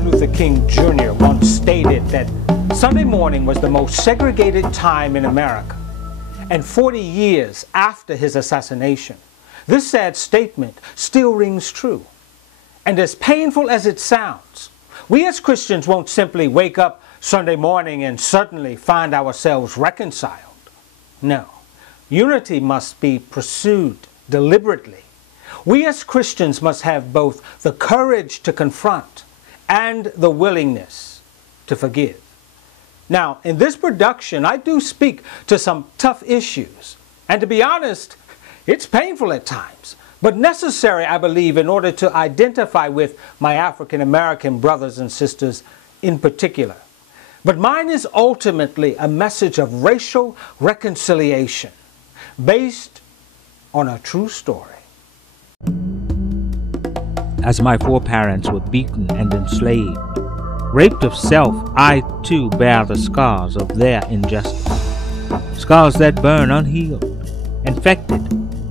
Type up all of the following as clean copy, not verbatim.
Martin Luther King Jr. once stated that Sunday morning was the most segregated time in America. And 40 years after his assassination, this sad statement still rings true. And as painful as it sounds, we as Christians won't simply wake up Sunday morning and suddenly find ourselves reconciled. No, unity must be pursued deliberately. We as Christians must have both the courage to confront and the willingness to forgive. Now, in this production, I do speak to some tough issues. And to be honest, it's painful at times, but necessary, I believe, in order to identify with my African American brothers and sisters in particular. But mine is ultimately a message of racial reconciliation based on a true story. As my foreparents were beaten and enslaved, raped of self, I too bear the scars of their injustice. Scars that burn unhealed, infected,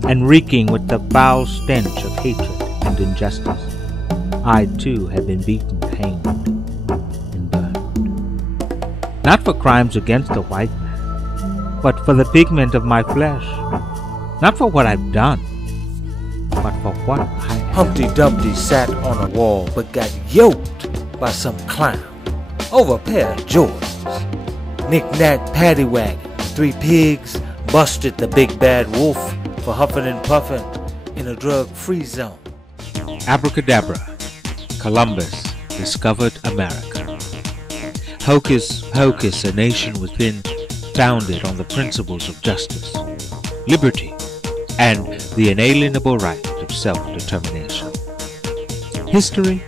and reeking with the foul stench of hatred and injustice. I too have been beaten, hanged, and burned. Not for crimes against the white man, but for the pigment of my flesh. Not for what I've done, but for what I am. Humpty Dumpty sat on a wall but got yoked by some clown over a pair of Jordans. Knick-knack, paddywhack, 3 pigs busted the big bad wolf for huffing and puffing in a drug-free zone. Abracadabra, Columbus discovered America. Hocus pocus, a nation within, founded on the principles of justice, liberty, and the inalienable right of self-determination. History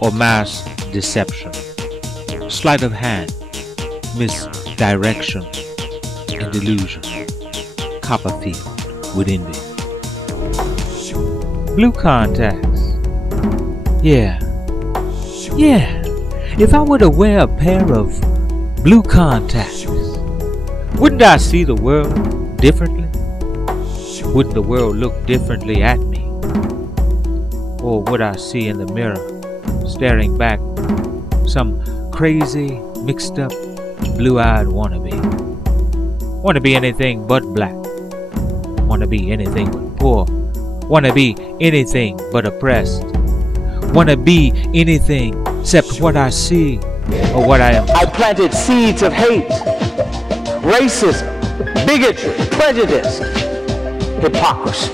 or mass deception, sleight of hand, misdirection, and delusion. Copperfield would envy. Blue contacts. Yeah. If I were to wear a pair of blue contacts, wouldn't I see the world differently? Wouldn't the world look differently at me? Or would I see in the mirror, staring back, some crazy, mixed up, blue-eyed wannabe? Wanna be anything but black. Wanna be anything but poor. Wanna be anything but oppressed. Wanna be anything except what I see or what I am. I planted seeds of hate, racism, bigotry, prejudice, hypocrisy.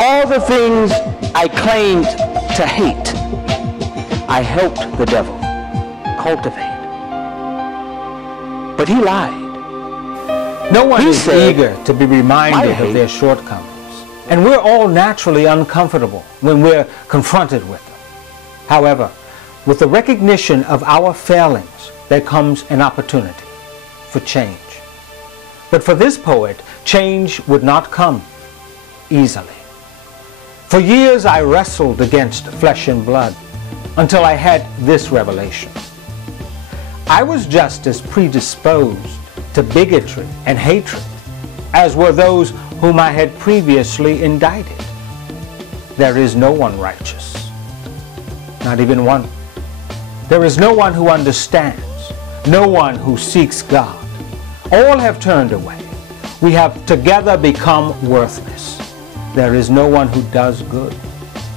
All the things I claimed to hate, I helped the devil cultivate. But he lied. No one is eager to be reminded of their shortcomings. And we're all naturally uncomfortable when we're confronted with them. However, with the recognition of our failings, there comes an opportunity for change. But for this poet, change would not come easily. For years I wrestled against flesh and blood until I had this revelation. I was just as predisposed to bigotry and hatred as were those whom I had previously indicted. There is no one righteous, not even one. There is no one who understands, no one who seeks God. All have turned away. We have together become worthless. There is no one who does good,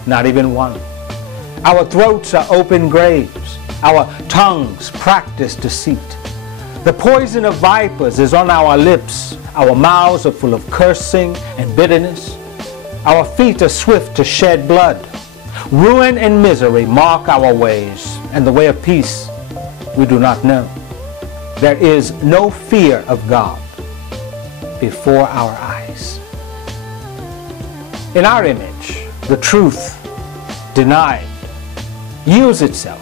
not even one. Our throats are open graves. Our tongues practice deceit. The poison of vipers is on our lips. Our mouths are full of cursing and bitterness. Our feet are swift to shed blood. Ruin and misery mark our ways, and the way of peace we do not know. There is no fear of God before our eyes. In our image, the truth denied yields itself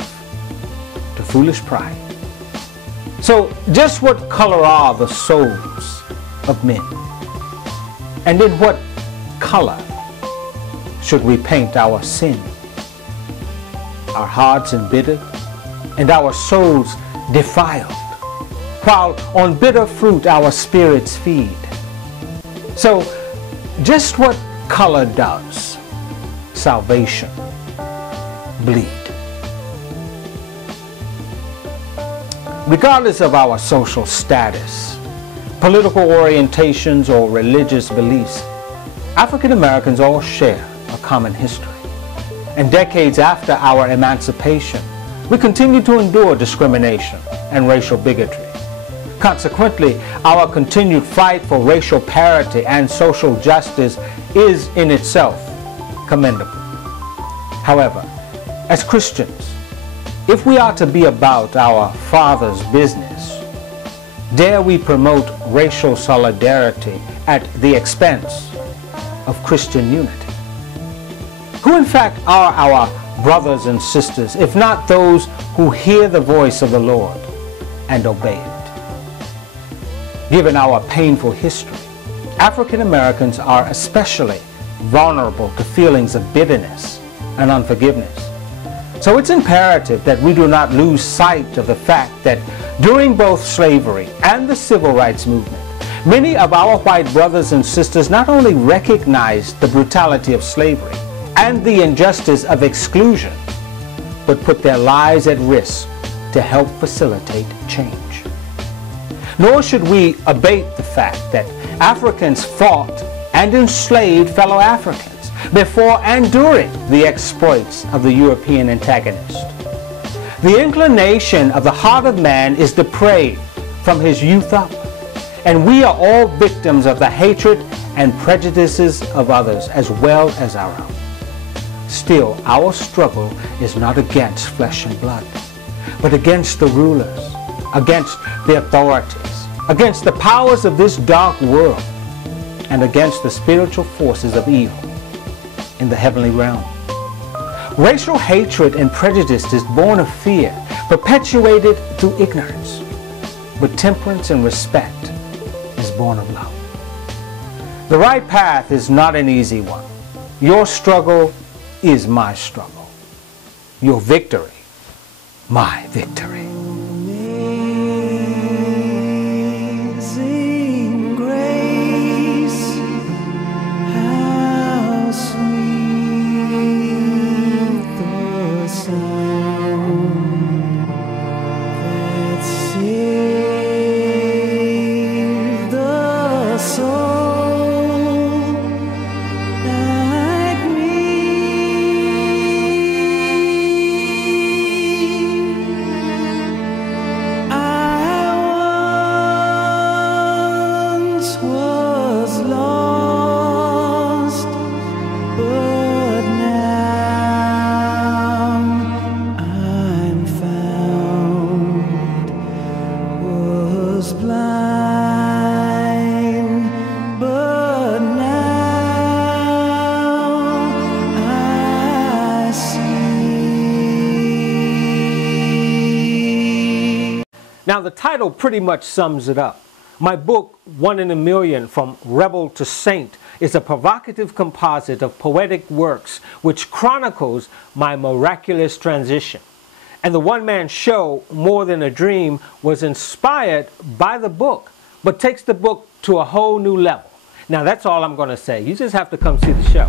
to foolish pride. So just what color are the souls of men? And in what color should we paint our sin? Our hearts embittered and our souls defiled, while on bitter fruit our spirits feed. So just what color does salvation bleed? Regardless of our social status, political orientations, or religious beliefs, African Americans all share a common history. And decades after our emancipation, we continue to endure discrimination and racial bigotry. Consequently, our continued fight for racial parity and social justice is in itself commendable. However, as Christians, if we are to be about our Father's business, dare we promote racial solidarity at the expense of Christian unity? Who in fact are our brothers and sisters, if not those who hear the voice of the Lord and obey it? Given our painful history, African Americans are especially vulnerable to feelings of bitterness and unforgiveness. So it's imperative that we do not lose sight of the fact that during both slavery and the civil rights movement, many of our white brothers and sisters not only recognized the brutality of slavery and the injustice of exclusion, but put their lives at risk to help facilitate change. Nor should we abate the fact that Africans fought and enslaved fellow Africans before and during the exploits of the European antagonist. The inclination of the heart of man is depraved from his youth up, and we are all victims of the hatred and prejudices of others as well as our own. Still, our struggle is not against flesh and blood, but against the rulers, against the authorities, against the powers of this dark world, and against the spiritual forces of evil in the heavenly realm. Racial hatred and prejudice is born of fear, perpetuated through ignorance. But temperance and respect is born of love. The right path is not an easy one. Your struggle is my struggle. Your victory, my victory. Amazing grace, how sweet the sound that saved the soul like me. I once was lost, but now I'm found. Was blind, but now I see. Now the title pretty much sums it up. My book, One in a Million, From Rebel to Saint, is a provocative composite of poetic works which chronicles my miraculous transition. And the one-man show, More Than a Dream, was inspired by the book, but takes the book to a whole new level. Now that's all I'm going to say. You just have to come see the show.